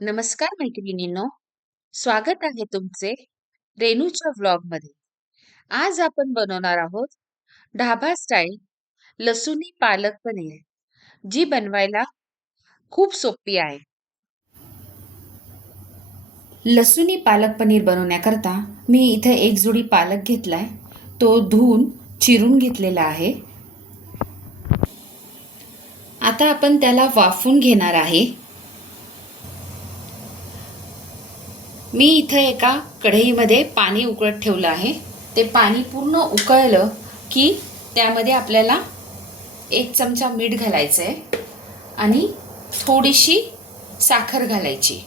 नमस्कार मैत्रिणींनो. स्वागत आहे तुमचे रेणूच्या व्लॉगमध्ये आज आपण बनवणार आहोत ढाबा स्टाईल लसुनी पालक पनीर जी बनवायला खूप सोपी आहे. लसुणी पालक पनीर बनवण्याकरता मी इथे एक जोडी पालक घेतलाय. तो धुवून चिरून घेतलेला आहे. आता आपण त्याला वाफून घेणार आहे. मी इथे एका कढईमध्ये पाणी उकळत ठेवलं आहे. ते पाणी पूर्ण उकळलं की त्यामध्ये आपल्याला एक चमचा मीठ घालायचं आहे आणि थोडीशी साखर घालायची.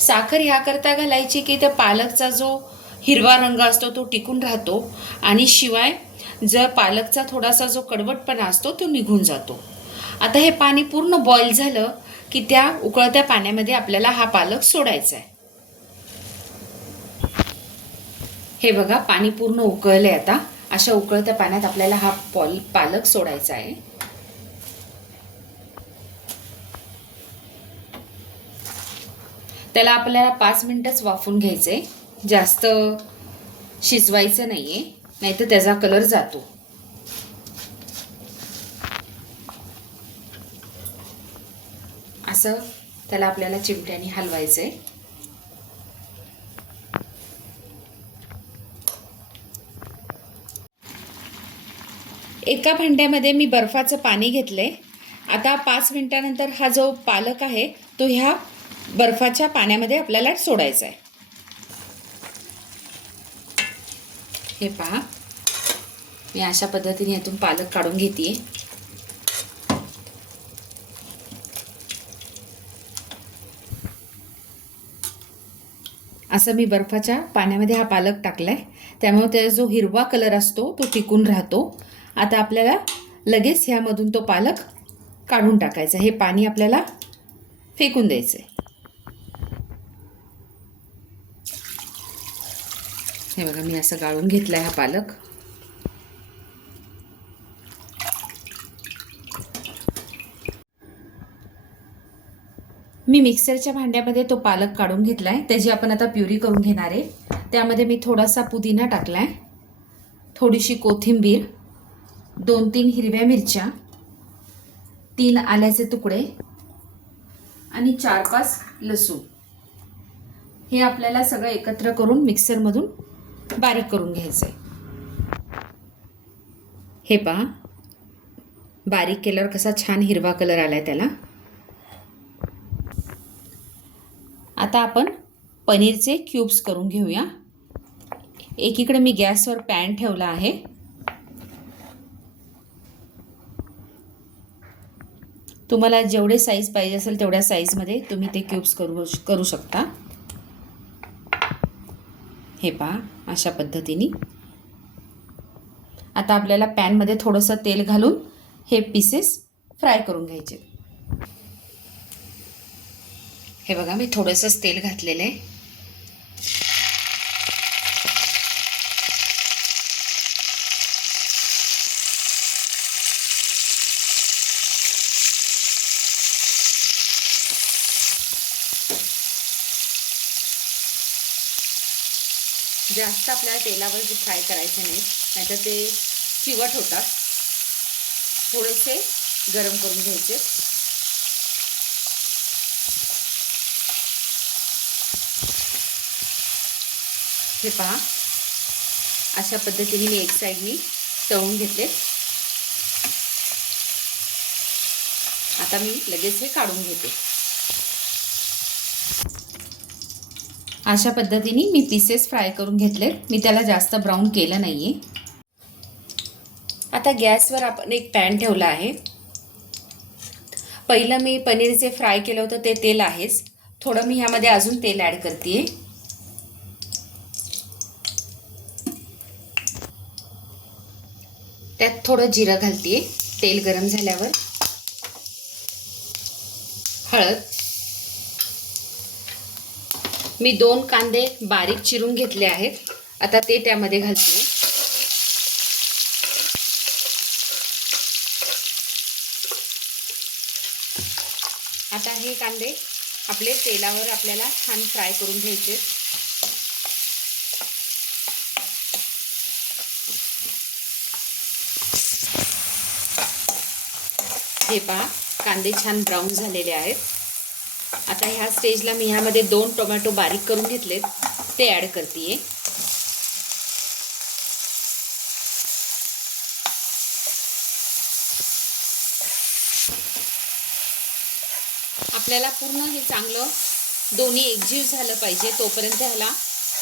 साखर ह्याकरता घालायची की त्या पालकचा जो हिरवा रंग असतो तो टिकून राहतो आणि शिवाय जर पालकचा थोडासा जो कडवटपणा असतो तो निघून जातो. आता हे पाणी पूर्ण बॉईल झालं की त्या उकळत्या पाण्यामध्ये आपल्याला हा पालक सोडायचा आहे हे बघा पाणी पूर्ण उकळले आता. अशा उकळत्या पाण्यात आपल्याला हा पॉल पालक सोडायचा आहे. त्याला आपल्याला पाच मिनिटच वाफून घ्यायचे जास्त शिजवायचं नाही आहे नाहीतर त्याचा कलर जातो. असं त्याला आपल्याला चिमट्याने हलवायचं आहे एका भांड्यामध्ये मी बर्फाचं पाणी घेतलंय. आता पाच मिनटानंतर हा जो पालक आहे तो ह्या बर्फाच्या पाण्यामध्ये आपल्याला सोडायचा आहे हे पहा. मी अशा पद्धतीने यातून पालक काढून घेते असं मी बर्फाच्या पाण्यामध्ये हा पालक टाकलाय. त्यामुळे त्याचा जो हिरवा कलर असतो तो टिकून राहतो. आता आपल्याला लगेच ह्यामधून तो पालक काढून टाकायचा. हे पाणी आपल्याला फेकून द्यायचं आहे हे बघा मी असं गाळून घेतला हा पालक. मी मिक्सरच्या भांड्यामध्ये तो पालक काढून घेतला आहे त्याची आपण आता प्युरी करून घेणार आहे त्यामध्ये मी थोडासा पुदिना टाकलाय. थोडीशी कोथिंबीर. दोन तीन हिरव्या मिरच्या तीन आल्याचे तुकडे आणि चार पाच लसूण. हे आपल्याला सगळं एकत्र करून मिक्सरमधून बारीक करून घ्यायचं आहे हे पहा. बारीक केल्यावर कसा छान हिरवा कलर आला आहे त्याला. आता आपण पनीरचे क्यूब्स करून घेऊया. एकीकडे मी गॅसवर पॅन ठेवला आहे. तुम्हाला जेवढे साईज पाहिजे असेल तेवढ्या साईजमध्ये तुम्ही ते क्यूब्स करू करू शकता. हे पहा अशा पद्धतीने. आता आपल्याला पॅनमध्ये थोडंसं तेल घालून हे पीसेस फ्राय करून घ्यायचे. हे बघा मी थोडंसंच तेल घातलेलं आहे. जास्त आपल्याला तेलावर फ्राय करायचे नाही नाहीतर ते चिवट होतात. थोडेसे गरम करून घ्यायचे. हे पहा. अशा पद्धतीने मी एक साईडनी तळून घेतले. आता मी लगेच हे काढून घेते. अशा पद्धतीने मी पीसेस फ्राय करून घेतले. मी त्याला जास्त ब्राऊन केलं नाही आहे आता गॅसवर आपण एक पॅन ठेवला आहे. पहिलं मी पनीर जे फ्राय केलं होतं ते तेल आहेच. थोडं मी ह्यामध्ये अजून तेल ॲड करते त्यात थोडं जिरं घालते तेल गरम झाल्यावर. हळद. मी दोन कांदे बारीक चिरून घेतले आहेत. आता ते त्यामध्ये घालते. आता हे कांदे आपले तेलावर आपल्याला छान फ्राय करून घ्यायचे. हे पहा कांदे छान ब्राऊन झालेले आहेत. आता ह्या स्टेजला मी ह्यामध्ये दोन टोमॅटो बारीक करून घेतलेत. ते ॲड करते आपल्याला पूर्ण हे चांगलं दोन्ही एकजीव झालं पाहिजे तोपर्यंत ह्याला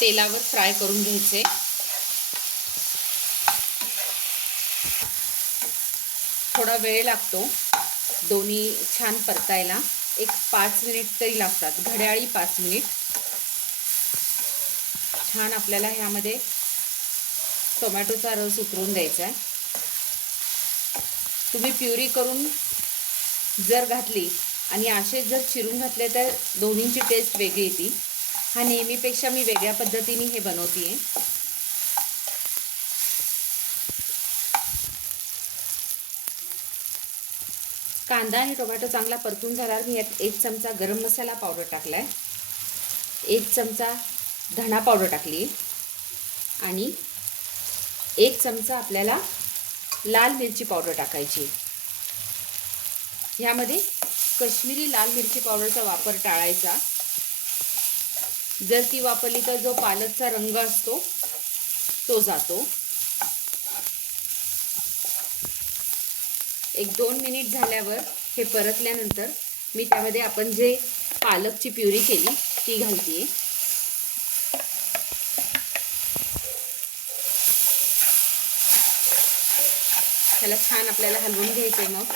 तेलावर फ्राय करून घ्यायचे. थोडा वेळ लागतो दोन्ही छान परतायला. एक पाच मिनिट तरी लागतात. घड्याळी पाच मिनिट. छान आपल्याला ह्यामध्ये टोमॅटोचा रस उतरून द्यायचा आहे. तुम्ही प्युरी करून जर घातली आणि असे जर चिरून घातले तर दोन्हींची टेस्ट वेगळी येते. हा नेहमीपेक्षा मी वेगळ्या पद्धतीने हे बनवते आहे कांदा आणि टोमॅटो चांगला परतून झाल्यावर मी यात एक चमचा गरम मसाला पावडर टाकला आहे एक चमचा धणा पावडर टाकली. आणि एक चमचा आपल्याला लाल मिरची पावडर टाकायची. ह्यामध्ये कश्मीरी लाल मिरची पावडरचा वापर टाळायचा. जर ती वापरली तर जो पालकचा रंग असतो तो जातो. एक दोन मिनिट झाल्यावर हे परतल्यानंतर मी त्यामध्ये आपण जे पालकची प्युरी केली ती घालते त्याला छान आपल्याला हलवून घ्यायचंय मग.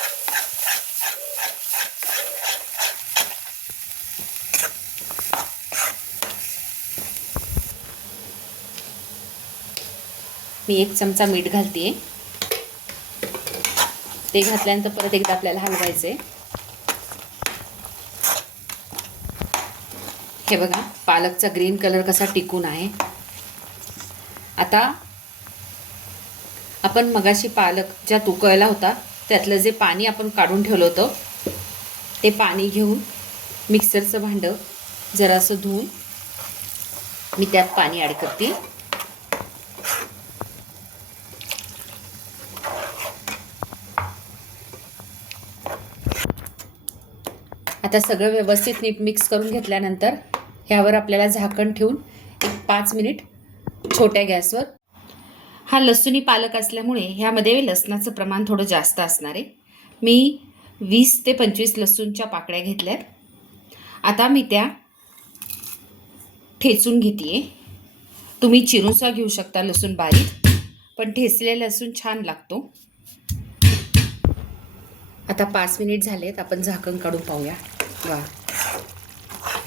मी एक चमचा मीठ घालते ते घातल्यानंतर परत एकदा आपल्याला हलवायचे हे बघा पालकचा ग्रीन कलर कसा टिकून आहे. आता आपण मगाशी पालक ज्या तुकळला होता त्यातलं जे पाणी आपण काढून ठेवलं होतं ते पाणी घेऊन मिक्सरचं भांडं जरासं धुवून मी त्यात पाणी ॲड करते. आता सगळं व्यवस्थित नीट मिक्स करून घेतल्यानंतर ह्यावर आपल्याला झाकण ठेवून एक पाच मिनिट छोट्या गॅसवर. हा लसूणी पालक असल्यामुळे ह्यामध्ये लसणाचं प्रमाण थोडं जास्त असणार आहे. मी वीस ते पंचवीस लसूणच्या पाकळ्या घेतल्यात. आता मी त्या ठेचून घेते तुम्ही चिरूसा घेऊ शकता लसूण बारीक पण ठेचलेला लसूण छान लागतो. आता पाच मिनिट झालेत आपण झाकण काढून पाहूया. वा.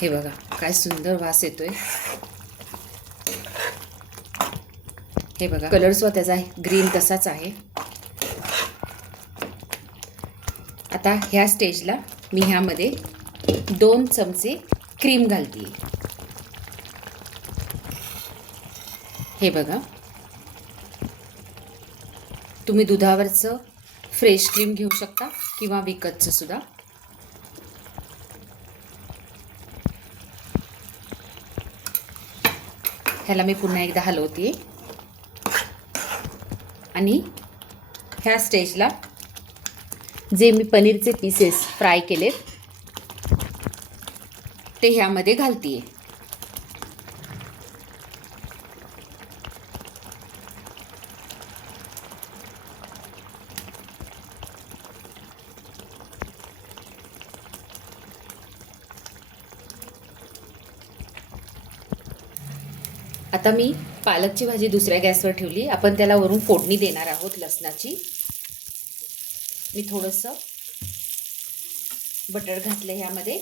हे बघा काय सुंदर वास येतोय. हे बघा कलर सुद्धा त्याचा ग्रीन तसाच आहे. आता ह्या स्टेजला मी ह्यामध्ये दोन चमचे क्रीम घालते हे बघा. तुम्ही दुधावरचं फ्रेश क्रीम घेऊ शकता किंवा विकतचं सुद्धा. ह्याला मी पुन्हा एकदा हलवते. आणि ह्या स्टेजला जे मी पनीरचे पीसेस फ्राय केलेत ते ह्यामध्ये घालते आहे आता मी पालकची भाजी दुसऱ्या गॅसवर ठेवली. आपण त्याला वरून फोडणी देणार आहोत लसणाची. मी थोडंसं बटर घातलं ह्यामध्ये.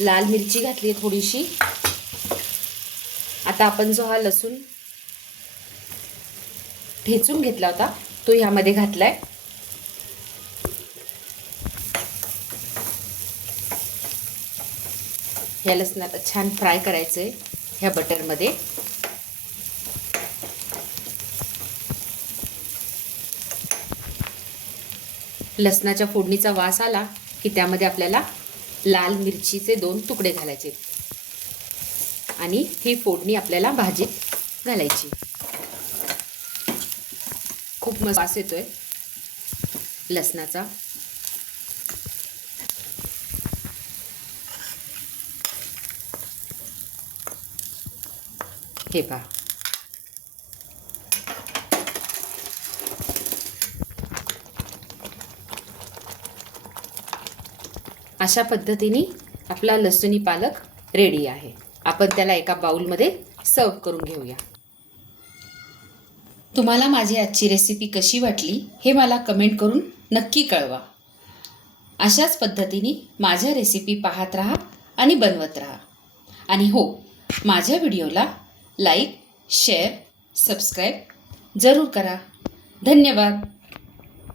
लाल मिरची घातली आहे थोडीशी. आता आपण जो हा लसूण ठेचून घेतला होता तो ह्यामध्ये घातला आहे ह्या लसण आता छान फ्राय करायचं आहे ह्या बटरमध्ये. लसणाच्या फोडणीचा वास आला की त्यामध्ये आपल्याला लाल मिरचीचे दोन तुकडे घालायचे. आणि ही फोडणी आपल्याला भाजीत घालायची. खूप मस्त वास येतोय लसणाचा. हे पहा अशा पद्धतीने आपला लसुणी पालक रेडी आहे. आपण त्याला एका बाउलमध्ये सर्व करून घेऊया. तुम्हाला माझी आजची रेसिपी कशी वाटली हे मला कमेंट करून नक्की कळवा. अशाच पद्धतीने माझ्या रेसिपी पाहत राहा आणि बनवत राहा. आणि हो माझ्या व्हिडिओला लाईक शेअर सबस्क्राईब जरूर करा. धन्यवाद.